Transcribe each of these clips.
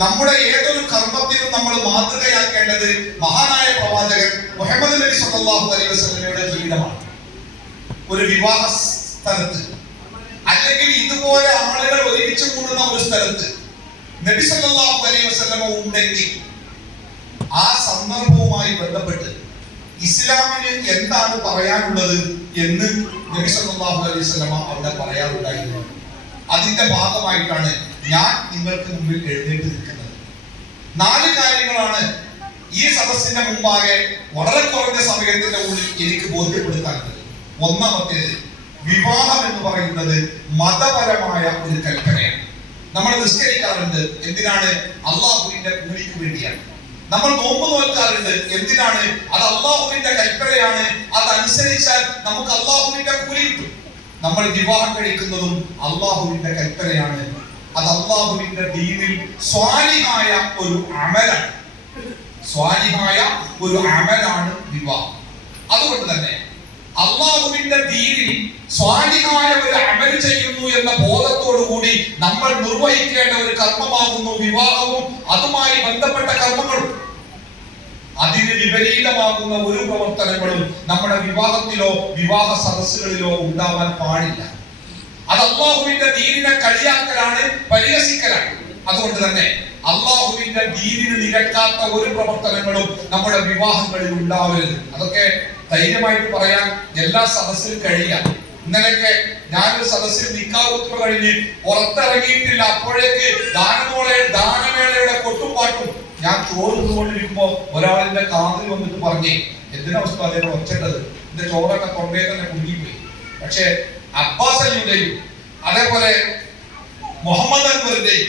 നമ്മുടെ ഏതൊരു കർമ്മത്തിനും നമ്മൾ മാതൃകയാക്കേണ്ടത് മഹാനായ പ്രവാചകൻ മുഹമ്മദ് നബി സല്ലല്ലാഹു അലൈഹി വസല്ലമയുടെ ജീവിതമാണ്. ഒരു വിവാഹ സ്ഥലത്ത് അല്ലെങ്കിൽ ഇതുപോലെ ആളുകൾ ഒരുമിച്ച് കൂടുന്ന ഒരു സ്ഥലത്ത് നബി സല്ലല്ലാഹു അലൈഹി വസല്ലമ ഉണ്ടെങ്കിൽ ആ സന്ദർഭവുമായി ബന്ധപ്പെട്ട് ഇസ്ലാമിന് എന്താണ് പറയാനുള്ളത് എന്ന് നബി സല്ലല്ലാഹു അലൈഹി വസല്ലമ അവിടെ പറയാറുണ്ടായിരുന്നു. അതിന്റെ ഭാഗമായിട്ടാണ് ഞാൻ നിങ്ങൾക്ക് മുമ്പിൽ എഴുന്നേറ്റ് നിൽക്കുന്നത്. 4 കാര്യങ്ങളാണ് ഈ സദസ്സിന്റെ മുമ്പാകെ വളരെ കുറഞ്ഞ സമയത്തിന്റെ ഉള്ളിൽ എനിക്ക് ബോധ്യപ്പെടുത്താനുള്ളത്. ഒന്നാമത്തേത്, വിവാഹം എന്ന് പറയുന്നത് മതപരമായ ഒരു കൽപ്പനയാണ്. നമ്മൾ നിസ്കരിക്കാറുണ്ട്, എന്തിനാണ്? അള്ളാഹുവിന്റെ കൂലിക്ക് വേണ്ടിയാണ്. നമ്മൾ നോമ്പ് നോൽക്കാറുണ്ട്, എന്തിനാണ്? അത് അള്ളാഹുവിന്റെ കൽപ്പനയാണ്. അതനുസരിച്ചാൽ നമുക്ക് അള്ളാഹുവിന്റെ കൂലി കിട്ടും. നമ്മൾ വിവാഹം കഴിക്കുന്നതും അള്ളാഹുവിന്റെ കൽപ്പനയാണ്. അത് അള്ളാഹുവിന്റെ ദീനിൽ സ്വാലിഹായ ഒരു അമലാണ്. സ്വാലിഹായ ഒരു അമലാണ് വിവാഹം. അതുകൊണ്ട് തന്നെ അള്ളാഹുവിന്റെ ദീനിൽ സ്വാലിഹായ ഒരു അമൽ ചെയ്യുന്നു എന്ന ബോധത്തോടു കൂടി നമ്മൾ നിർവഹിക്കേണ്ട ഒരു കർമ്മമാകുന്നു വിവാഹവും അതുമായി ബന്ധപ്പെട്ട കർമ്മങ്ങളും. അതിന് വിപരീതമാകുന്ന ഒരു പ്രവർത്തനങ്ങളും നമ്മുടെ വിവാഹത്തിലോ വിവാഹ സദസ്സുകളിലോ ഉണ്ടാവാൻ പാടില്ല. അത് അള്ളാഹുവിന്റെ ദീനിനെ കളിയാക്കലാണ്, പരിഹസിക്കലാണ്. അതുകൊണ്ട് തന്നെ അള്ളാഹുവിന്റെ ദീനിന് നിരക്കാത്ത ഒരു പ്രവർത്തനങ്ങളും നമ്മുടെ വിവാഹങ്ങളിൽ ഉണ്ടാവരുത്. അതൊക്കെ ധൈര്യമായിട്ട് പറയാൻ എല്ലാ സദസ്സിലും കഴിയില്ല. ഇന്നലെയൊക്കെ ഞാനൊരു സദസ്സിൽ നിക്കാഹുത്തുബ കഴിഞ്ഞ് പുറത്തിറങ്ങിയിട്ടില്ല, അപ്പോഴേക്ക് ദാനമേളയുടെ കൊട്ടുപാട്ടും ഞാൻ ചോറ് തിന്നുകൊണ്ടിരിക്കുമ്പോ ഒരാളിന്റെ കാതിൽ വന്നിട്ട് പറഞ്ഞേ, എന്തിനാ ഉസ്താദേ ഒച്ചട്ടത്, എന്റെ ചോറൊക്കെ തൊണ്ടേ തന്നെ കുടുങ്ങിപ്പോയി. പക്ഷെ അബ്ബാസ് അലിയുടെയും അതേപോലെ മുഹമ്മദ് അൻവറിന്റെയും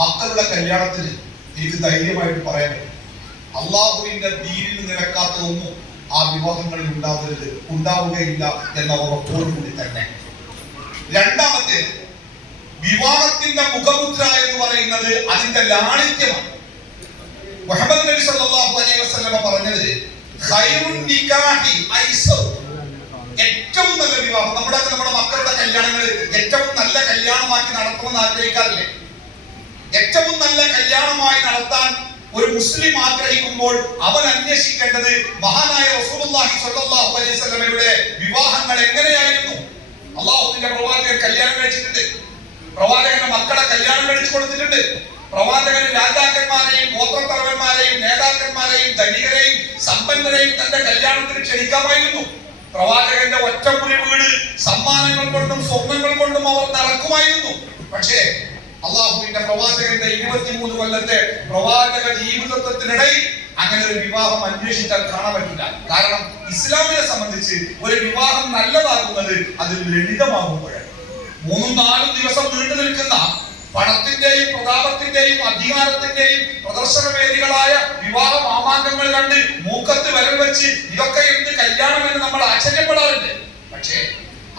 മക്കളുടെ കല്യാണത്തിന് എനിക്ക് ധൈര്യമായിട്ട് പറയാൻ പറ്റും, അള്ളാഹുവിന്റെ ദീനിന് നിരക്കാത്തതൊന്നും ആ വിവാഹങ്ങളിൽ ഉണ്ടാവുകയില്ല എന്ന ഉറപ്പോടുകൂടി തന്നെ. രണ്ടാമത്തേത്, വിവാഹത്തിന്റെ മുഖമുദ്ര എന്ന് പറയുന്നത് അതിന്റെ ലാളിത്യമാണ്. മുഹമ്മദ് നബി സല്ലല്ലാഹു അലൈഹി വസല്ലമ പറഞ്ഞത് ഖൈറുൻ നികാഹി ഐസർ, ഏറ്റവും നല്ല വിവാഹം. നമ്മുടെ മക്കളുടെ കല്യാണങ്ങൾ ഏറ്റവും നല്ല കല്യാണമാക്കി നടത്തണമെന്ന് ആഗ്രഹിക്കാറില്ലേ? ഏറ്റവും നല്ല കല്യാണമായി നടത്താൻ ഒരു മുസ്ലിം ആഗ്രഹിക്കുമ്പോൾ അവൻ അന്വേഷിക്കേണ്ടത് മഹാനായ റസൂലുള്ളാഹി സ്വല്ലല്ലാഹു അലൈഹി വസല്ലമയുടെ വിവാഹങ്ങൾ എങ്ങനെയായിരുന്നു. അല്ലാഹുവിന്റെ പ്രവാചകൻ കല്യാണം കഴിച്ചിട്ടുണ്ട്, പ്രവാചകന്റെ മക്കളെ കല്യാണം കഴിച്ചു കൊടുത്തിട്ടുണ്ട്. പ്രവാചകന് രാജാക്കന്മാരെയും ഗോത്രത്തലവന്മാരെയും നേതാക്കന്മാരെയും ധനികരെയും സമ്പന്നരെയും തന്റെ കല്യാണത്തിന് ക്ഷണിക്കാമായിരുന്നു. പ്രവാചകന്റെ ഒറ്റമുറി വീട് സമ്മാനങ്ങൾ കൊണ്ടും സ്വർണ്ണങ്ങൾ കൊണ്ടും അവർ നടക്കുമായിരുന്നു. പക്ഷേ അള്ളാഹുവിന്റെ പ്രവാചകന്റെ 23 കൊല്ലത്തെ പ്രവാചക ജീവിതത്തിനിടയിൽ അങ്ങനെ ഒരു വിവാഹം അന്വേഷിച്ചാൽ കാണാൻ പറ്റില്ല. കാരണം ഇസ്ലാമിനെ സംബന്ധിച്ച് ഒരു വിവാഹം നല്ലതാകുന്നത് അത് ലളിതമാകുമ്പോഴാണ്. 3-4 ദിവസം നീണ്ടു നിൽക്കുന്ന പണത്തിന്റെയും പ്രതാപത്തിന്റെയും അധികാരത്തിന്റെയും പ്രദർശന വേദികളായ വിവാഹ മാമാങ്കങ്ങൾ കണ്ട് മൂക്കത്ത് വിരൽ വെച്ച് ഇതൊക്കെ എന്ത് കല്യാണം എന്ന് നമ്മൾ ആശ്ചര്യപ്പെടാറുണ്ട്. പക്ഷേ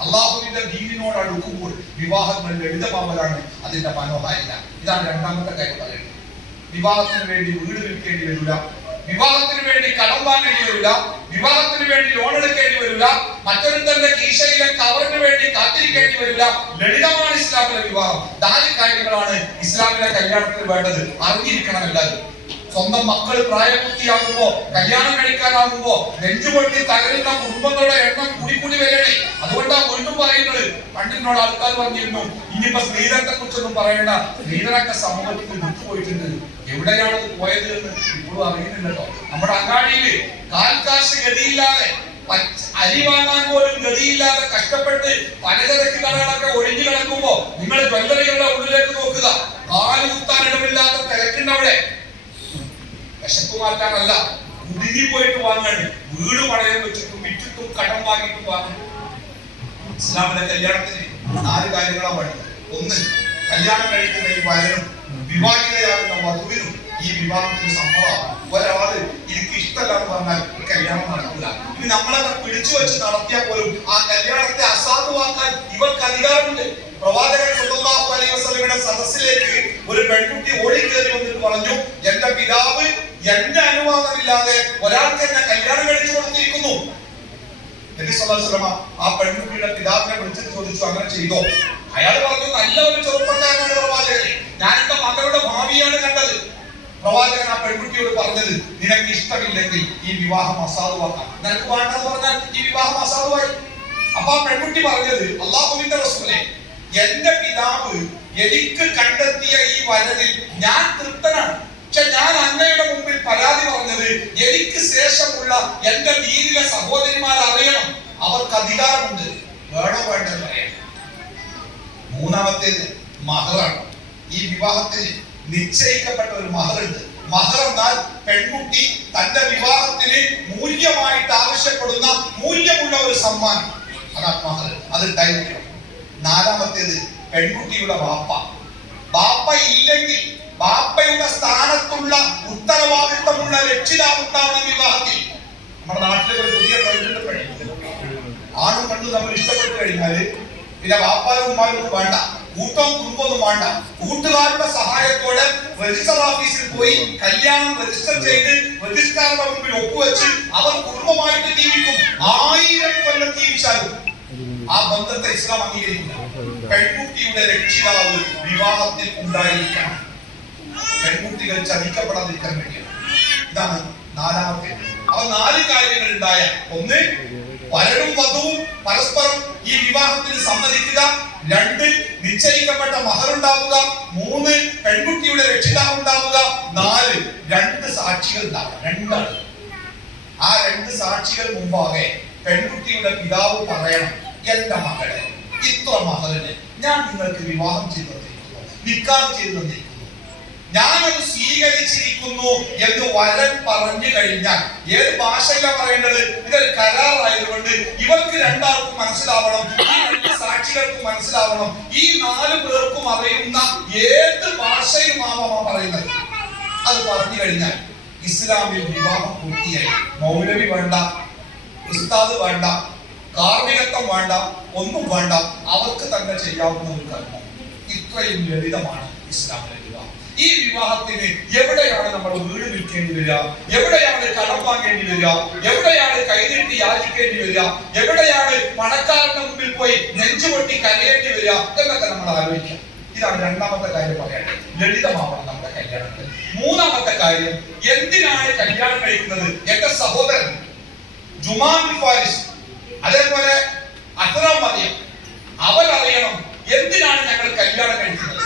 അള്ളാഹുവിന്റെ ദീനിനോട് അടുക്കുമ്പോൾ വിവാഹങ്ങൾ ലളിതമാവലാണ് അതിന്റെ മനോഹാരിത. ഇതാണ് രണ്ടാമത്തെ കാര്യം പറയുന്നത്. വിവാഹത്തിന് വേണ്ടി വീട് വിൽക്കേണ്ടി വരില്ല, വിവാഹത്തിന് വേണ്ടി കടം വാങ്ങേണ്ടി വരില്ല, വിവാഹത്തിന് വേണ്ടി ലോൺ എടുക്കേണ്ടി വരില്ല, മറ്റൊരുത്തന്റെ കീശയിലെ കവറിന് വേണ്ടി കാത്തിരിക്കേണ്ടി വരില്ല. ലളിതമാണ് ഇസ്ലാമിലെ വിവാഹം. 4 കാര്യങ്ങളാണ് ഇസ്ലാമിലെ കല്യാണത്തിന് വേണ്ടത്. അറിഞ്ഞിരിക്കണം എല്ലാവരും. സ്വന്തം മക്കൾ പ്രായപൂർത്തിയാകുമ്പോ കല്യാണം കഴിക്കാനാകുമ്പോ നെഞ്ചുപൊട്ടി തകരുന്ന കുടുംബങ്ങളുടെ എണ്ണം കൂടി വരണേ. അതുകൊണ്ടാണ് വീണ്ടും പറയുന്നത്. പണ്ടിനോട് ആൾക്കാർ പറഞ്ഞിരുന്നു, ഇനിയിപ്പോ സ്ത്രീധനത്തെ കുറിച്ചൊന്നും പറയണ്ട, സ്ത്രീധനൊക്കെ സമൂഹത്തിൽ വിട്ടുപോയിട്ടുണ്ട്. എവിടെയാണത് പോയത് എന്ന് ഇപ്പോഴും അറിയുന്നില്ലല്ലോ. നമ്മുടെ അങ്ങാടിയില് കാൽക്കാശ് ഗതിയില്ലാതെ, അരി വാങ്ങാൻ പോലും ഗതിയില്ലാതെ കഷ്ടപ്പെട്ട് പലചരക്ക് കടകളൊക്കെ ഒഴിഞ്ഞു കിടക്കുമ്പോ നിങ്ങൾ ജ്വല്ലറികളുടെ ഉള്ളിലേക്ക് നോക്കുക, കാല് കുത്താൻ ഇടമില്ലാത്ത തിരക്കുണ്ടവിടെ. വിശപ്പ് മാറ്റാനല്ല, കുടുങ്ങി പോയിട്ട് വാങ്ങാണ്. വീട് പണയം വെച്ചിട്ടും വിറ്റിട്ടും കടം വാങ്ങിയിട്ടും വാങ്ങും. ഇസ്ലാമിലെ കല്യാണത്തിന് 4 കാര്യങ്ങളാണ് വേണ്ടത്. 1, കല്യാണം കഴിക്കുന്ന ഈ വരനും വിവാഹിതയാകുന്ന വധുവിനും ഈ വിവാഹത്തിന് സമ്മതമാണ്. ഒരാള് എനിക്ക് ഇഷ്ടമല്ലാന്ന് പറഞ്ഞാൽ ഈ കല്യാണം നടക്കില്ല. ഇനി നമ്മളൊക്കെ പിടിച്ചു വെച്ച് നടത്തിയാൽ പോലും ആ കല്യാണത്തെ അസാധുവാക്കാൻ ഇവർക്ക് അധികാരമുണ്ട്. പ്രവാചകൻ സല്ലല്ലാഹു അലൈഹി വസല്ലമയുടെ സദസ്സിലേക്ക് ഒരു പെൺകുട്ടി ഓടിക്കേറി വന്നിട്ട് പറഞ്ഞു, എന്റെ പിതാവ് എന്റെ അനുവാദമില്ലാതെ ഒരാൾക്ക് എന്നെ കല്യാണം കഴിച്ചു കൊടുത്തിരിക്കുന്നു. നബി സല്ലല്ലാഹു അലൈഹി വസല്ലമ ആ പെൺകുട്ടിയുടെ പിതാവിനെ വിളിച്ചിട്ട് ചോദിച്ചു, അങ്ങനെ ചെയ്തോ? അയാൾ പറഞ്ഞു, നല്ല ഒരു ചെറുപ്പക്കാരനാണ് പ്രവാചകനെ, ഞാൻ എന്റെ മകളുടെ ഭാവിയാണ് കണ്ടത്. പ്രവാചകൻ ആ പെൺകുട്ടിയോട് പറഞ്ഞത്, നിനക്ക് ഇഷ്ടമില്ലെങ്കിൽ ഈ വിവാഹം അസാധുവാക്കാം, നിനക്ക് വേണ്ടെന്ന് പറഞ്ഞാൽ ഈ വിവാഹം അസാധുവായി. അപ്പൊ ആ പെൺകുട്ടി പറഞ്ഞത്, അല്ലാഹുവിന്റെ റസൂലേ, എന്റെ പിതാവ് എനിക്ക് കണ്ടെത്തിയ ഈ വരനിൽ ഞാൻ തൃപ്തനാണ്. പക്ഷെ ഞാൻ അങ്ങയുടെ മുമ്പിൽ പരാതി പറഞ്ഞത്, എനിക്ക് ശേഷമുള്ള എന്റെ വീട്ടിലെ സഹോദരിമാർ അറിയണം, അവർക്ക് അധികാരമുണ്ട്, വേണോ വേണ്ടെന്ന് പറയാം. മൂന്നാമത്തേത് മഹറാണ്. ഈ വിവാഹത്തിന് നിശ്ചയിക്കപ്പെട്ട ഒരു മഹറുണ്ട്. മഹർ എന്നാൽ പെൺകുട്ടി തന്റെ വിവാഹത്തിന് മൂല്യമായിട്ട് ആവശ്യപ്പെടുന്ന മൂല്യമുള്ള ഒരു സമ്മാനം, അതാണ് മഹർ. അത് ഉണ്ടായിരിക്കണം. നാലാമത്തേത് പെൺകുട്ടിയുടെ വാപ്പ. വാപ്പ ഇല്ലെങ്കിൽ വാപ്പയുടെ സ്ഥാനത്തുള്ള ഉത്തരവാദിത്തമുള്ള രക്ഷിതാവുണ്ടാവണം വിവാഹത്തിൽ. നമ്മുടെ നാട്ടിലെ ഒരു പുതിയ ട്രെൻഡ്, ആണും പെണ്ണും തമ്മിൽ ഇഷ്ടപ്പെട്ടു കഴിഞ്ഞാല് പിന്നെ വാപ്പാരും ഉമ്മാരും വേണ്ട, കൂട്ടവും കുടുംബമൊന്നും വേണ്ട. കൂട്ടുകാരുടെ സഹായത്തോടെ രജിസ്റ്റർ ഓഫീസിൽ പോയി കല്യാണം രജിസ്റ്റർ ചെയ്ത് രജിസ്ട്രാറുടെ മുമ്പിൽ ഒപ്പുവെച്ച് അവർ കുടുംബമായിട്ട് ജീവിക്കും. 1000 കൊല്ലം ജീവിച്ചാലും ആ ബന്ധത്തെ ഇസ്ലാം അംഗീകരിക്കില്ല. പെൺകുട്ടിയുടെ രക്ഷിതാവ് വിവാഹത്തിൽ ഉണ്ടായിരിക്കണം. പെൺകുട്ടികൾ ചതിക്കപ്പെടാതിരിക്കാൻ വേണ്ടിയാണ്. ഇതാണ് നാലാമത്തെ. അവ 4 കാര്യങ്ങൾ ഉണ്ടായ, ഒന്ന് വരനും വധുവും പരസ്പരം ഈ വിവാഹത്തിന് സമ്മതിക്കുക, 2 നിശ്ചയിക്കപ്പെട്ട മഹർ ഉണ്ടാവുക, 3 പെൺകുട്ടിയുടെ രക്ഷിതാവ് ഉണ്ടാവുക, 4 2 സാക്ഷികൾ ഉണ്ടാവുക. 2 ആ 2 സാക്ഷികൾ മുമ്പാകെ പെൺകുട്ടിയുടെ പിതാവ് പറയണം, എന്റെ മകളെ ഇത്ര മഹറിന് ഞാൻ നിങ്ങൾക്ക് വിവാഹം ചെയ്തു തന്നിരിക്കുന്നു, നിക്കാഹ് ചെയ്തു തന്നിരിക്കുന്നു, ഞാനത് സ്വീകരിച്ചിരിക്കുന്നു എന്ന് വരൻ പറഞ്ഞു കഴിഞ്ഞാൽ ഏത് ഭാഷയിലാണ് പറയേണ്ടത്? ഇതൊരു കരാറായതുകൊണ്ട് ഇവർക്ക് രണ്ടാൾക്കും മനസ്സിലാവണം, ഈ 2 സാക്ഷികൾക്കും മനസ്സിലാവണം, ഈ 4 പേർക്കും അറിയുന്ന ഏത് ഭാഷയുമാവാ പറയുന്നത്. അത് പറഞ്ഞു കഴിഞ്ഞാൽ ഇസ്ലാമിൽ വിവാഹം പൂർത്തിയായി. മൗലവി വേണ്ട, ഉസ്താദ് വേണ്ട, കാർമ്മികത്വം വേണ്ട, ഒന്നും വേണ്ട, അവർക്ക് തന്നെ ചെയ്യാവുന്ന ഒരു കർമ്മം. ഇത്രയും ലളിതമാണ് ഇസ്ലാമിലെ വിവാഹം. ഈ വിവാഹത്തിന് എവിടെയാണ് നമ്മൾ വീട് വിൽക്കേണ്ടി വരിക, എവിടെയാണ് കടം വാങ്ങേണ്ടി വരിക, എവിടെയാണ് കൈനീട്ടി യാചിക്കേണ്ടി വരിക, എവിടെയാണ് പണക്കാരന്റെ മുമ്പിൽ പോയി നെഞ്ചുപൊട്ടി കരയേണ്ടി വരിക എന്നൊക്കെ നമ്മൾ ആലോചിക്കാം. ഇതാണ് രണ്ടാമത്തെ കാര്യം പറയേണ്ടത്. ലളിതമാവണം നമ്മുടെ കല്യാണത്തിൽ. മൂന്നാമത്തെ കാര്യം, എന്തിനാണ് കല്യാണം കഴിക്കുന്നത്? എന്റെ സഹോദരൻ ജുമാൻ ഫാരിസ്, അതേപോലെ അസ്റാം മറിയം, അവരറിയണം എന്തിനാണ് ഞങ്ങൾ കല്യാണം കഴിക്കുന്നത്.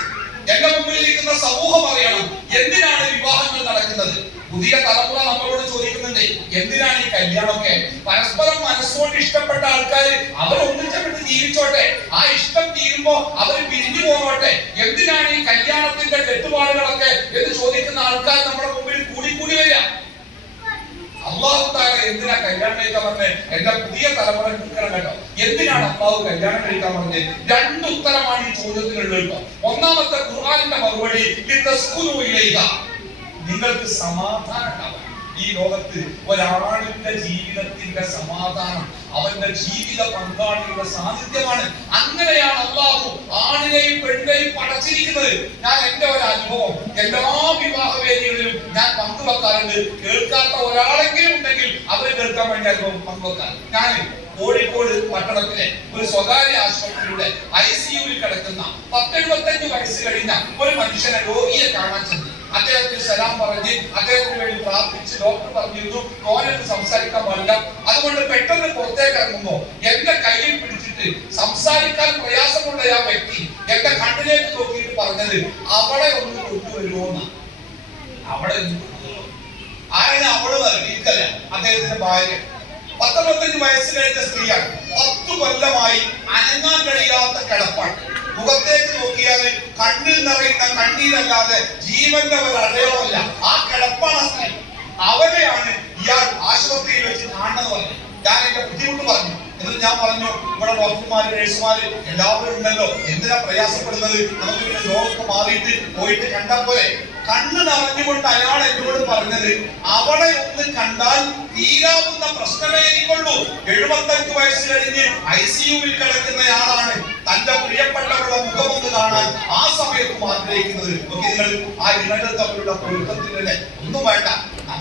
എന്റെ മുമ്പിൽ ഇരിക്കുന്ന സമൂഹം അറിയണം എന്തിനാണ് വിവാഹങ്ങൾ നടക്കുന്നത്. പുതിയ തലമുറ നമ്മളോട് ചോദിക്കുന്നുണ്ട്, എന്തിനാണ് ഈ കല്യാണമൊക്കെ? പരസ്പരം മനസ്സുകൊണ്ട് ഇഷ്ടപ്പെട്ട ആൾക്കാർ അവർ ഒന്നിച്ചപ്പെട്ട് ജീവിച്ചോട്ടെ, ആ ഇഷ്ടം തീരുമ്പോ അവർ പിരിഞ്ഞു പോകട്ടെ, എന്തിനാണ് ഈ കല്യാണത്തിന്റെ കെട്ടുപാടുകളൊക്കെ എന്ന് ചോദിക്കുന്ന ആൾക്കാർ നമ്മുടെ മുമ്പിൽ കൂടി വരിക. അള്ളാഹു താല എന്തിനാ കല്യാണം കഴിക്കാൻ പറഞ്ഞത്? എന്റെ പുതിയ തലമുറ കേൾക്കണം കേട്ടോ. എന്തിനാണ് അള്ളാഹു കല്യാണം കഴിക്കാൻ പറഞ്ഞത്? 2 ഉത്തരമാണ് ഈ ചോദ്യത്തിനുള്ളത്. ഒന്നാമത്തെ ഖുർആനിന്റെ മറുപടി, നിങ്ങൾക്ക് സമാധാനം ഉണ്ടാവും. ഈ ലോകത്ത് ഒരാളിന്റെ ജീവിതത്തിന്റെ സമാധാനം അവന്റെ ജീവിത പങ്കാളിയുടെ സാന്നിധ്യമാണ്. അങ്ങനെയാണ് അള്ളാഹു ആണിനെയും പെണ്ണിനെയും പടച്ചിരിക്കുന്നത്. ഞാൻ എന്റെ ഒരു അനുഭവം എല്ലാ വിവാഹ വേദികളിലും ഞാൻ പങ്കുവെക്കാറുണ്ട്. കേൾക്കാത്ത ഒരാളെങ്കിലും ഉണ്ടെങ്കിൽ അവരെ കേൾക്കാൻ വേണ്ടി അനുഭവം പങ്കുവെക്കാൻ. ഞാൻ കോഴിക്കോട് പട്ടണത്തിലെ ഒരു സ്വകാര്യ ആശുപത്രിയുടെ ICUവിൽ കിടക്കുന്ന 10-75 വയസ്സ് കഴിഞ്ഞ ഒരു മനുഷ്യനെ, രോഗിയെ കാണാൻ ചെന്നു. അദ്ദേഹത്തിന് സലാം പറഞ്ഞ് അദ്ദേഹത്തിന് വേണ്ടി പ്രാർത്ഥിച്ച് ഡോക്ടർ പറഞ്ഞിരുന്നു കോലത്ത് സംസാരിക്കാൻ പാടില്ല. അതുകൊണ്ട് പെട്ടെന്ന് പുറത്തേക്ക് ഇറങ്ങുമ്പോ എന്റെ കയ്യിൽ പിടിച്ചിട്ട് സംസാരിക്കാൻ പ്രയാസമുള്ള ആ വ്യക്തി എന്റെ കണ്ണിലേക്ക് നോക്കിയിട്ട് പറഞ്ഞത്, അവളെ ഒന്ന് കൊണ്ടുവരുമോന്ന്. അവളെ ആരാണ് അവള്? എനിക്കല്ല, അദ്ദേഹത്തിന്റെ ഭാര്യ. 19 വയസ്സ് കഴിഞ്ഞ സ്ത്രീയാണ്. 10 കൊല്ലമായി അനങ്ങാൻ കഴിയാത്ത കിടപ്പാണ്. മുഖത്തേക്ക് നോക്കിയാൽ കണ്ണിൽ നിറയുന്ന കണ്ണീരല്ലാതെ ജീവന്റെ ഒരു അടയാളമല്ല. ആ കിടപ്പാണ് സ്ത്രീ. അവരെയാണ് ഇയാൾ ആശുപത്രിയിൽ വെച്ച് കാണുന്നത് പറഞ്ഞു. ഞാൻ എന്റെ ബുദ്ധിമുട്ട് പറഞ്ഞു. എന്നിട്ട് ഞാൻ പറഞ്ഞു, ഇവിടെ ഡോക്ടർമാര്, നഴ്സുമാര് എല്ലാവരും ഉണ്ടല്ലോ, എന്തിനാ പ്രയാസപ്പെടുന്നത്? നമുക്ക് പിന്നെ രോഗമൊക്കെ മാറിയിട്ട് പോയിട്ട് കണ്ടാൽ പോലെ. കണ്ണ് നിറഞ്ഞുകൊണ്ട് അയാൾ എന്നോട് പറഞ്ഞത്, അവളെ ഒന്ന് കണ്ടാൽ തീരാവുന്ന പ്രശ്നമേ എനിക്കുള്ളൂ. 75 വയസ്സ് കഴിഞ്ഞ് ICUവിൽ കിടക്കുന്നയാളാണ് തന്റെ പ്രിയപ്പെട്ടവരുടെ മുഖമൊന്ന് കാണാൻ ആ സമയത്തും ആഗ്രഹിക്കുന്നത്. നോക്കി നിങ്ങൾ, ആ ഇണകൾ തമ്മിലുള്ള പൊരുത്തത്തിലല്ലേ. ഒന്നും വേണ്ട,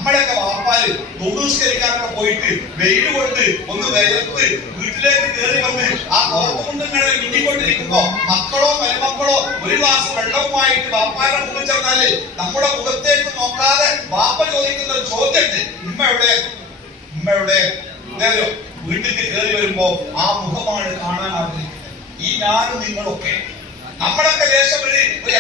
നമ്മളൊക്കെ വാപ്പാല് ദൂരസ്കരിക്കാനൊക്കെ പോയിട്ട് വെയിൽ കൊണ്ട് ഒന്ന് വിയർത്ത് വീട്ടിലേക്ക് കയറി വന്ന് ആ പുറത്തുകൊണ്ട് ഇങ്ങനെ മിന്നിക്കൊണ്ടിരിക്കുമ്പോ മക്കളോ മരുമക്കളോ ഒരു ഗ്ലാസ് വെള്ളവുമായിട്ട് വാപ്പാരുടെ മുമ്പിൽ ചെന്നാല് നമ്മുടെ മുഖത്തേക്ക് നോക്കാതെ വാപ്പ ചോദിക്കുന്ന ഒരു ചോദ്യമുണ്ട്, ഉമ്മ എവിടെ, ഉമ്മ എവിടെ? വീട്ടിൽ കയറി വരുമ്പോ ആ മുഖമാണ് കാണാൻ ആഗ്രഹിക്കുന്നത്. ഈ ഞാനും നിങ്ങളൊക്കെ നമ്മളൊക്കെ ദേശം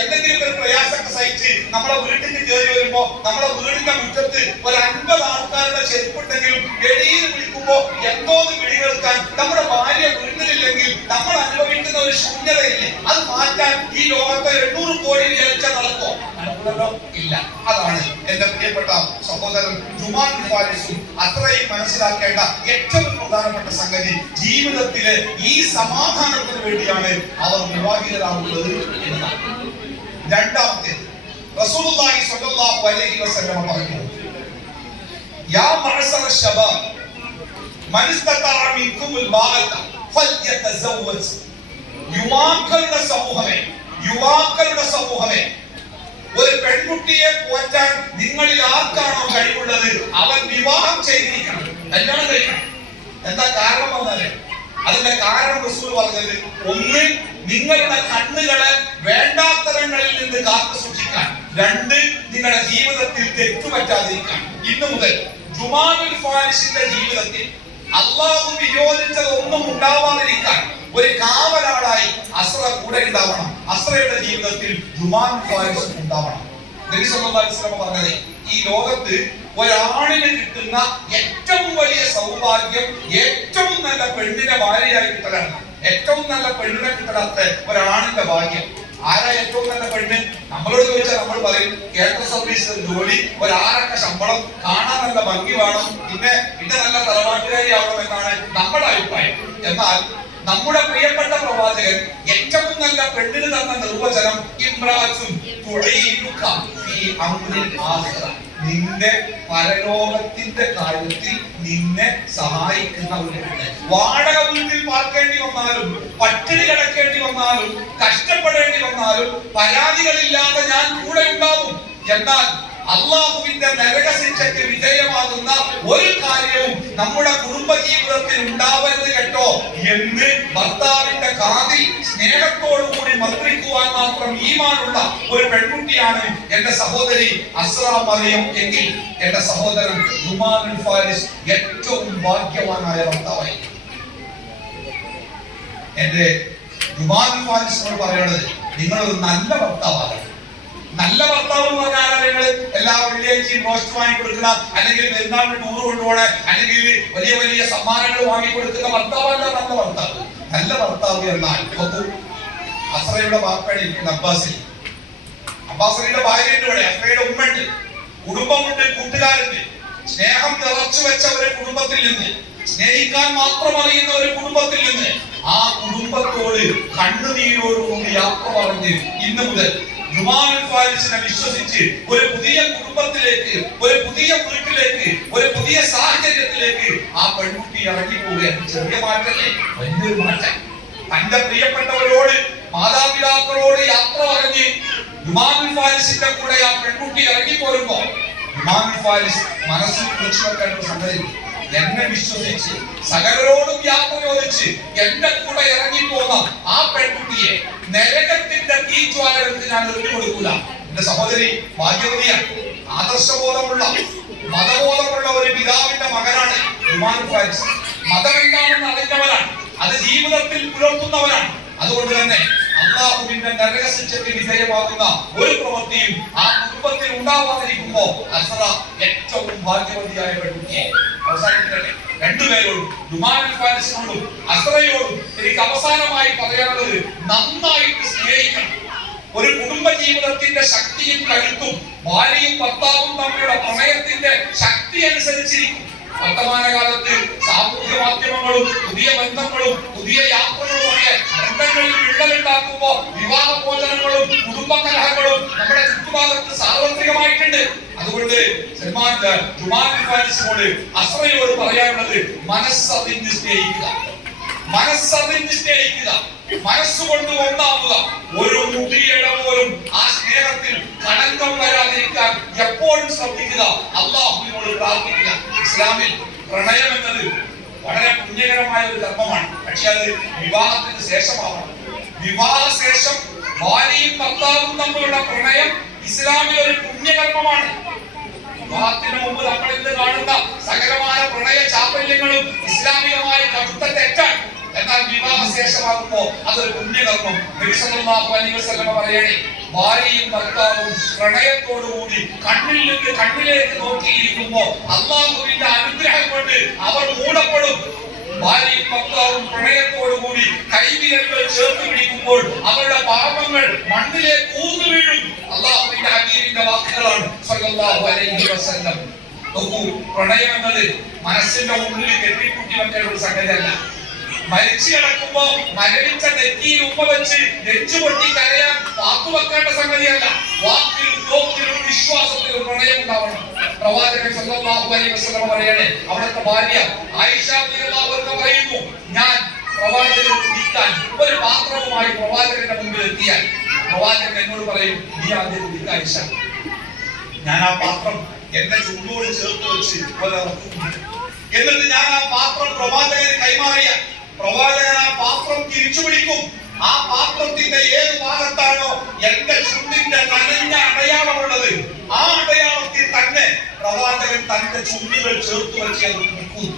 എന്തെങ്കിലും ഒരു പ്രയാസമൊക്കെ സഹിച്ച് നമ്മളെ വീട്ടിൽ കയറി വരുമ്പോ നമ്മളെ വീടിന്റെ മുറ്റത്ത് ഒരു 50 ആൾക്കാരുടെ ചെരുപ്പുണ്ടെങ്കിലും എടിയിൽ വിളിക്കുമ്പോ എന്തോന്ന് വിളി കേൾക്കാൻ നമ്മുടെ ഭാര്യ വീട്ടിലില്ലെങ്കിൽ നമ്മൾ അനുഭവിക്കുന്ന ഒരു ശൂന്യതയില്ലേ, അത് മാറ്റാൻ ഈ ലോകത്തെ 800 കോടി ജനിച്ചാൽ നടക്കോ? നടക്കുന്നല്ലോ ഇല്ല. അതാണ് എന്റെ പ്രിയപ്പെട്ട സഹോദരൻ ജുമാൻ ഫാരിസും അത്രയും മനസ്സിലാക്കേണ്ട ഏറ്റവും പ്രധാനപ്പെട്ട സംഗതി. ജീവിതത്തിലെ ഈ സമാധാനത്തിന് വേണ്ടിയാണ് അവർ വിവാഹിതരാകുന്നത് എന്നതാണ്. രണ്ടാമത്തേത്, റസൂലുള്ളാഹി സ്വല്ലല്ലാഹു അലൈഹി വസല്ലം പറഞ്ഞു, യാ മഅശറ ശബാബ് മൻ ഇസ്തതഅ മിൻകുമുൽ ബാഅത ഫൽയതസവ്വജ്. യുവാക്കളുടെ സമൂഹമേ, ഒരു പെൺകുട്ടിയെ പോറ്റാൻ നിങ്ങളിൽ ആർക്കാണോ കഴിവുള്ളത് അവൻ വിവാഹം ചെയ്തിരിക്കണം, കല്യാണം കഴിക്കണം. എന്താ കാരണം വന്നാല് അതിന്റെ കാരണം റസൂൽ പറഞ്ഞത്, ഒന്ന് നിങ്ങളുടെ കണ്ണുകളെ വേണ്ടാത്തരങ്ങളിൽ നിന്ന് കാത്തു സൂക്ഷിക്കാൻ, രണ്ട് നിങ്ങളുടെ ജീവിതത്തിൽ തെറ്റുപറ്റാതിരിക്കാൻ. ഇന്നു മുതൽ ജുമാനുൽ ഫാരിസിന്റെ ജീവിതത്തിൽ അള്ളാഹു വിരോധിച്ചതൊന്നും ഉണ്ടാവാതിരിക്കാൻ ഒരു കാവലാളായി അസ്ര കൂടെ ഉണ്ടാവണം. അസ്രയുടെ ജീവിതത്തിൽ ജുമാനുൽ ഫാരിസ് ഉണ്ടാവണം. നബി സല്ലല്ലാഹു അലൈഹി വസല്ലം പറഞ്ഞത്, ഈ ലോകത്ത് ഒരാണിന് കിട്ടുന്ന ഏറ്റവും വലിയ സൗഭാഗ്യം ഏറ്റവും നല്ല പെണ്ണിനെ ഭാര്യയായി കിട്ടലാണ്. ഏറ്റവും നല്ല പെണ്ണിനെ കിട്ടലാത്ത ഒരാണിന്റെ ഭാഗ്യം. ആരാ ഏറ്റവും നല്ല പെണ്ണ്? നമ്മളോട് ചോദിച്ചാൽ നമ്മൾ പറയും കേന്ദ്ര സർവീസ് ജോലി, ഒരാറൊക്കെ ശമ്പളം, കാണാൻ നല്ല ഭംഗി വേണം, പിന്നെ നല്ല തറവാട്ടുകാരി ആവണം എന്നാണ് നമ്മുടെ അഭിപ്രായം. എന്നാൽ നമ്മുടെ പ്രിയപ്പെട്ട പ്രവാചകൻ ഏറ്റവും നല്ല പെണ്ണിന് തന്ന നിർവചനം, ഇംറാഅത്തുൻ തുഈനുക ഫീ അംറിൽ ആഖിറ. നിന്റെ പരലോകത്തിന്റെ കാര്യത്തിൽ നിന്നെ സഹായിക്കുന്ന ഒരു പെണ്ണ്. വാടക വീട്ടിൽ പാർക്കേണ്ടി വന്നാലും, പട്ടിണി കിടക്കേണ്ടി വന്നാലും, കഷ്ടപ്പെടേണ്ടി വന്നാലും പരാതികളില്ലാതെ ഞാൻ കൂടെ ഉണ്ടാവും. എന്നാൽ അള്ളാഹുവിന്റെ നരകശിക്ഷയ്ക്ക് വിധേയമാകുന്ന ഒരു കാര്യവും നമ്മുടെ കുടുംബ ജീവിതത്തിൽ ഉണ്ടാവരുത് കേട്ടോ എന്ന് ഭർത്താവിന്റെ കാതിൽ സ്നേഹത്തോടുകൂടി മന്ത്രിക്കുവാൻ മാത്രം ഈമാനുള്ള ഒരു പെൺകുട്ടിയാണ് എന്റെ സഹോദരി അസ്രാ മറിയം എങ്കിൽ എന്റെ സഹോദരൻ ജുമാനുൽ ഫാരിസ് ഏറ്റവും ഭാഗ്യവാനായ ഭർത്താവായി. എന്റെ ജുമാനുൽ ഫാരിസിനോട് പറയുന്നത്, നിങ്ങളൊരു നല്ല ഭർത്താവാകണം. നല്ല ഭർത്താവ് എന്ന് പറഞ്ഞാൽ നിങ്ങൾ എല്ലാ വെള്ളിയാഴ്ചയും റോസ്റ്റ് വാങ്ങി കൊടുക്കുന്ന, അല്ലെങ്കിൽ പെരുന്നാളിന് ടൂർ കൊണ്ടുപോകണ, അല്ലെങ്കിൽ വലിയ വലിയ സമ്മാനങ്ങൾ വാങ്ങി കൊടുക്കുന്ന ഭർത്താവല്ല നല്ല ഭർത്താവ്. നല്ല ഭർത്താവ് എന്നാൽ അസ്രയുടെ ബാപ്പയുടെ അബ്ബാസിന്റെ ഭാര്യയുടെ ഇവിടെ, അസ്രയുടെ ഉമ്മയുണ്ട്, കുടുംബമുണ്ട്, കൂട്ടുകാരുണ്ട്. സ്നേഹം നിറച്ചു വെച്ച ഒരു കുടുംബത്തിൽ നിന്ന്, സ്നേഹിക്കാൻ മാത്രം അറിയുന്ന ഒരു കുടുംബത്തിൽ നിന്ന്, ആ കുടുംബത്തോട് കണ്ണുനീരോടുകൂടി യാത്ര പറഞ്ഞ് ഇന്ന് മുതൽ ജുമാനുൽ ഫാരിസിനെ വിശ്വസിച്ച് ഒരു പുതിയ കുടുംബത്തിലേക്ക്, ഒരു പുതിയ വീട്ടിലേക്ക്, ഒരു പുതിയ സാഹചര്യത്തിലേക്ക് ആ പെൺകുട്ടി ഇറങ്ങി പോവുകയാണ്. ചെറിയ മാറ്റമല്ലേ, വലിയൊരു മാറ്റം. തന്റെ പ്രിയപ്പെട്ടവരോട്, മാതാപിതാക്കളോട് യാത്ര പറഞ്ഞ് ജുമാനുൽ ഫാരിസിന്റെ കൂടെ ആ പെൺകുട്ടി ഇറങ്ങി പോരുമ്പോ ജുമാനുൽ ഫാരിസ് മനസ്സിൽ കുറിച്ചു വെക്കേണ്ട സംഗതി, എന്നെ വിശ്വസിച്ച് സകലരോടും യാത്ര ചോദിച്ച് എന്റെ കൂടെ ഇറങ്ങിപ്പോന്ന ആ പെൺകുട്ടിയെ നരകത്തിന്റെ തീജ്വാലകൾക്ക് ഞാൻ എറിഞ്ഞു കൊടുക്കൂല. എന്റെ സഹോദരി ഭാഗ്യവതിയാണ്. ആദർശബോധമുള്ള, മതബോധമുള്ള ഒരു പിതാവിന്റെ മകനാണ് ജുമാനുൽ ഫാരിസ്. മതം എന്താണെന്ന് അറിഞ്ഞവരാണ്, അത് ജീവിതത്തിൽ പുലർത്തുന്നവരാണ്. അതുകൊണ്ട് തന്നെ അള്ളാഹുവിന്റെ നരകശിക്ഷയ്ക്ക് വിധേയമാകുന്ന ഒരു പ്രവൃത്തിയും ആ കുടുംബത്തിൽ ഉണ്ടാവാതിരിക്കുമ്പോ അസ്ര ഏറ്റവും ഭാഗ്യവതിയായ പെൺകുട്ടിയെ. അവസാനിക്കട്ടെ, രണ്ടുപേരോടും, ജുമാനുൽ ഫാരിസിനോടും അസ്രയോടും എനിക്ക് അവസാനമായി പറയാനുള്ളത്, നന്നായിട്ട് സ്നേഹിക്കണം. ഒരു കുടുംബ ജീവിതത്തിന്റെ ശക്തിയും കരുത്തും ഭാര്യയും ഭർത്താവും തമ്മിലുള്ള പ്രണയത്തിന്റെ ശക്തി അനുസരിച്ചിരിക്കും. വർത്തമാനകാലത്ത് സാമൂഹ്യ മാധ്യമങ്ങളും പുതിയ ബന്ധങ്ങളും പുതിയ യാത്രകളും ഒക്കെ ബന്ധങ്ങളിൽ വിള്ളലുണ്ടാക്കുമ്പോ വിവാഹമോചനങ്ങളും കുടുംബകലഹങ്ങളും നമ്മുടെ ചുറ്റുഭാഗത്ത് സാർവത്രികമായിട്ടുണ്ട്. അതുകൊണ്ട് ജുമാനുൽ ഫാരിസിനോട് അസ്രയോട് പറയാനുള്ളത്, മനസ്സറിഞ്ഞ് സ്നേഹിക്കുക. മനസ്സറിഞ്ഞ് സ്നേഹിക്കുക, മനസ്സുകൊണ്ട് ഒന്നാവുക. ഒരു മുടിയിട പോലും ആ സ്നേഹത്തിൽ കളങ്കം വരാതിരിക്കാൻ എപ്പോഴും ശ്രദ്ധിക്കുക, അള്ളാഹുവിനോട് പ്രാർത്ഥിക്കുക. ഇസ്ലാമിൽ പ്രണയം എന്നത് വളരെ പുണ്യകരമായ ഒരു കർമ്മമാണ്. പക്ഷെ അത് വിവാഹത്തിന് ശേഷമാവണം. വിവാഹശേഷം ഭാര്യയും ഭർത്താവും തമ്മിലുള്ള പ്രണയം ഇസ്ലാമിൽ ഒരു പുണ്യകർമ്മമാണ്. വിവാഹത്തിന് മുമ്പ് നമ്മൾ ഇന്ന് കാണുന്ന സകലമായ പ്രണയ ചാപല്യങ്ങളും ഇസ്ലാമികമായി കടുത്ത തെറ്റാണ്. എന്നാൽ വിവാഹശേഷമാകുമ്പോ അതൊരു പുണ്യകർമ്മം. നബി സല്ലല്ലാഹു അലൈഹി വസല്ലം പറയണേ, ഭാര്യയും ഭർത്താവും പ്രണയത്തോടുകൂടി കണ്ണിൽ നിന്ന് കണ്ണിലേക്ക് നോക്കിയിരിക്കുമ്പോ അല്ലാഹുവിന്റെ അനുഗ്രഹം കൊണ്ട് അവർ മൂടപ്പെടും. ഭാര്യയും ഭർത്താവും പ്രണയത്തോടുകൂടി കൈവിരലുകൾ ചേർത്ത് പിടിക്കുമ്പോൾ അവരുടെ പാപങ്ങൾ മണ്ണിലേക്ക് ഊർന്നു വീഴും. അല്ലാഹുവിന്റെ ഹബീബിന്റെ വാക്കുകളാണ് സല്ലല്ലാഹു അലൈഹി വസല്ലം. നോക്കൂ, പ്രണയം എന്നത് മനസ്സിന്റെ ഉള്ളിൽ കെട്ടിക്കൂട്ടി വെക്കേണ്ട ഒരു സംഗതിയല്ല. മരിച്ചു കിടക്കുമ്പോ മരവിച്ച നെറ്റിയിൽ ഉമ്മ വെച്ച് നെഞ്ചു പൊട്ടി കരയാൻ വാക്കുവെക്കേണ്ട സംഗതിയല്ല. വാക്കിലും നോക്കിലും വിശ്വാസത്തിലും പ്രണയം ഉണ്ടാവണം. പ്രവാചകൻ സല്ലല്ലാഹു അലൈഹി വസല്ലം പറയണേ, അവിടുത്തെ ഭാര്യ ആയിഷ റളിയല്ലാഹു അൻഹ പറയുന്നു, ഞാൻ പ്രവാചകനെ കുടിക്കാൻ ഒരു പാത്രവുമായി പ്രവാചകന്റെ മുമ്പിൽ എത്തിയാൽ പ്രവാചകൻ എന്നോട് പറയും, നീ ആദ്യം കുടിക്കുക ആയിഷ. ഞാൻ ആ പാത്രം എന്റെ ചുണ്ടോട് ചേർത്ത് വെച്ച് എന്നിട്ട് ഞാൻ ആ പാത്രം പ്രവാചകന് കൈമാറിയ പ്രവാചകൻ ആ പാത്രം തിരിച്ചു പിടിക്കും. ആ പാത്രത്തിന്റെ ഏത് ഭാഗത്താണോ എന്റെ ചുണ്ടിന്റെ നനഞ്ഞ അടയാളമുള്ളത്, ആ അടയാളത്തിൽ തന്നെ പ്രവാചകൻ തന്റെ ചുണ്ടുകൾ ചേർത്ത് വെച്ച് അത് കുടിക്കും.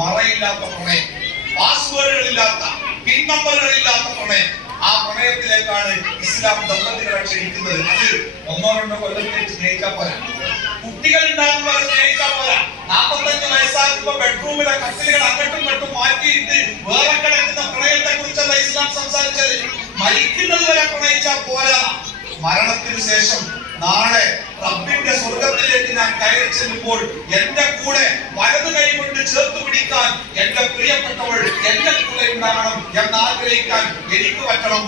മറയില്ലാത്ത പ്രണയം, പാസ്വേഡുകളില്ലാത്ത, പിൻ നമ്പറുകളില്ലാത്ത പ്രണയം. ആ പ്രണയത്തിലേക്കാണ് ഇസ്ലാം ദമ്പതികളെ ക്ഷണിക്കുന്നത്. അത് ഒന്നോ രണ്ടോ കൊല്ലത്തേക്ക് സ്നേഹിക്കാൻ പോരാ. കുട്ടികൾ ഉണ്ടാകുമ്പോൾ സ്നേഹിക്കാൻ പോരാ. 45 വയസ്സാകുമ്പോ ബെഡ്റൂമിലെ കട്ടിലുകൾ അങ്ങോട്ടും ഇങ്ങോട്ടും മാറ്റിയിട്ട് വേറെ കിടക്കുന്ന പ്രണയത്തെ കുറിച്ചല്ല ഇസ്ലാം സംസാരിച്ചത്. മരിക്കുന്നത് വരെ പ്രണയിച്ചാൽ പോരാ. മരണത്തിന് ശേഷം നാളെ റബ്ബിന്റെ സ്വർഗത്തിലേക്ക് ഞാൻ കയറി ചെല്ലുമ്പോൾ എന്റെ കൂടെ വലതു കൈ കൊണ്ട് ചേർത്ത് പിടിക്കാൻ എന്റെ പ്രിയപ്പെട്ടവൾ എന്റെ കൂടെ ഉണ്ടാകണം എന്ന് ആഗ്രഹിക്കാൻ എനിക്ക് പറ്റണം,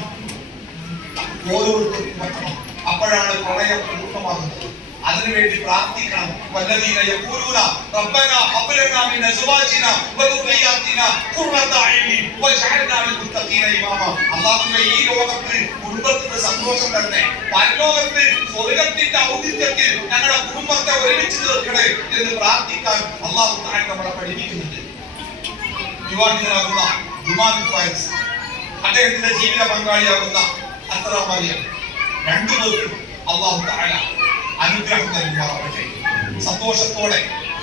ഓരോരുത്തർക്കും പറ്റണം. അപ്പോഴാണ് പ്രണയം പൂർണ്ണമാകുന്നത്. അതിനുവേണ്ടി പ്രാർത്ഥിക്കണം. വല്ലദീന യഖൂലൂന റബ്ബനാ ഹബ് ലനാ മിൻ അസ്വാജിനാ വദുർരിയാതിനാ ഖുർറത അയ്നി വജഅൽനാ ലിൽ മുത്തഖീന ഇമാമ. അല്ലാഹുവേ, ഈ ലോകത്ത് കുടുംബത്തിന് സന്തോഷം തരണേ, പരലോകത്ത് സ്വർഗ്ഗത്തിന്റെ ഔന്നിത്യത്തിൽ ഞങ്ങളുടെ കുടുംബത്തെ ഒരുമിച്ച് ചേർക്കണേ എന്ന് പ്രാർത്ഥിക്കാൻ അല്ലാഹു തആല നമ്മളെ പഠിപ്പിക്കുന്നുണ്ട്. വിവാഹിതരാകുന്ന ജുമാൻ ഫൈസ് അദ്ദേഹത്തിന്റെ ജീവിത പങ്കാളിയാകുന്ന അത്ര മറിയം രണ്ടുപേർക്കും അല്ലാഹു തആല അനുഗ്രഹം നൽകുമാറാവട്ടെ. സന്തോഷത്തോടെ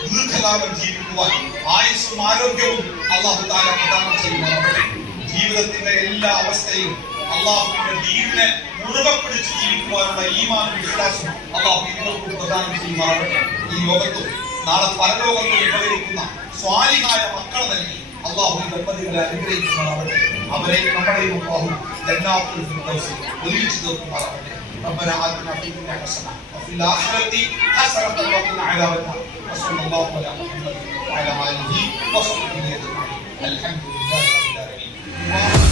ദീർഘകാലം ജീവിക്കുവാൻ ആയുസ്സും ആരോഗ്യവും അല്ലാഹു തആല പ്രദാനം ചെയ്യുമാറാവട്ടെ. ജീവിതത്തിന്റെ എല്ലാ അവസ്ഥയിലും അല്ലാഹുവിന്റെ ദീനിനെ മുറുകെ പിടിച്ച് ജീവിക്കുവാനുള്ള ഈമാനും വിശ്വാസവും അല്ലാഹു ഇവർക്ക് പ്രദാനം ചെയ്യുമാറാവട്ടെ. ഈ ലോകത്തും നാളെ പരലോകത്തും ഉപകരിക്കുന്ന സ്വാലിഹായ മക്കളെ നൽകി അല്ലാഹു ഈ ദമ്പതികളെ അനുഗ്രഹിക്കുമാറാവട്ടെ. അവരെ നമ്മുടെയും അല്ലാഹു ജന്നാത്തുൽ ഫിർദൗസിൽ ഒരുമിച്ച് തീർക്കുമാറാവട്ടെ. ربنا آتنا في الدنيا حسنة وفي الآخرة حسنة وقنا عذاب النار. وصلى الله على محمد وعلى آله وصحبه أجمعين. الحمد لله رب العالمين.